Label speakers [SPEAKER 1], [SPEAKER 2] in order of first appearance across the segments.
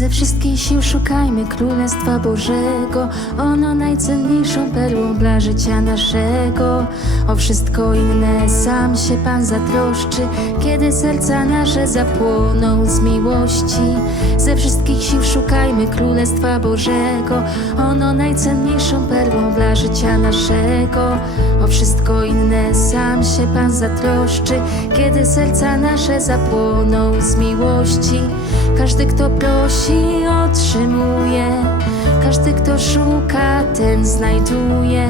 [SPEAKER 1] Ze wszystkich sił szukajmy Królestwa Bożego. Ono najcenniejszą perłą dla życia naszego. O wszystko inne sam się Pan zatroszczy Kiedy serca nasze zapłoną z miłości. Ze wszystkich sił szukajmy Królestwa Bożego. Ono najcenniejszą perłą dla życia naszego. O wszystko inne sam się Pan zatroszczy Kiedy serca nasze zapłoną z miłości. Każdy kto prosi otrzymuje. Każdy kto szuka ten znajduje.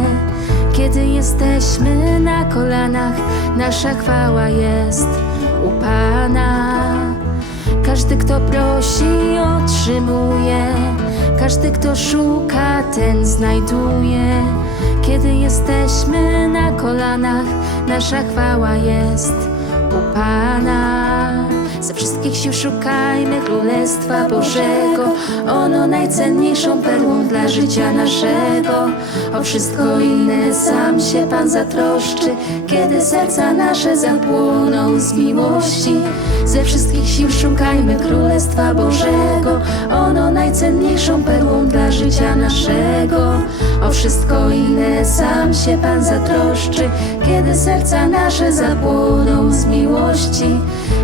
[SPEAKER 1] Kiedy jesteśmy na kolanach Nasza chwała jest u Pana każdy, kto prosi, otrzymuje. Każdy, kto szuka, ten znajduje. Kiedy jesteśmy na kolanach, nasza chwała jest u Pana. Ze wszystkich sił szukajmy Królestwa Bożego. Ono najcenniejszą perłą dla życia naszego. O wszystko inne sam się Pan zatroszczy, kiedy serca nasze zapłoną z miłości. Ze wszystkich sił szukajmy Królestwa Bożego. Ono najcenniejszą perłą dla życia naszego. O wszystko inne sam się Pan zatroszczy, kiedy serca nasze zapłoną z miłości.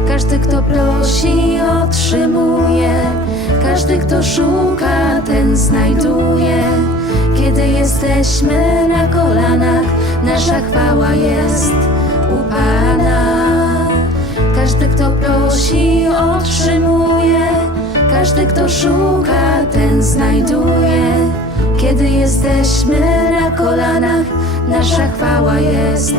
[SPEAKER 1] Każdy, kto prosi, otrzymuje. Każdy, kto szuka, ten znajduje. Kiedy jesteśmy na kolanach, nasza chwała jest u Pana. Każdy, kto prosi, otrzymuje. Każdy, kto szuka, ten znajduje. Kiedy jesteśmy na kolanach, nasza chwała jest.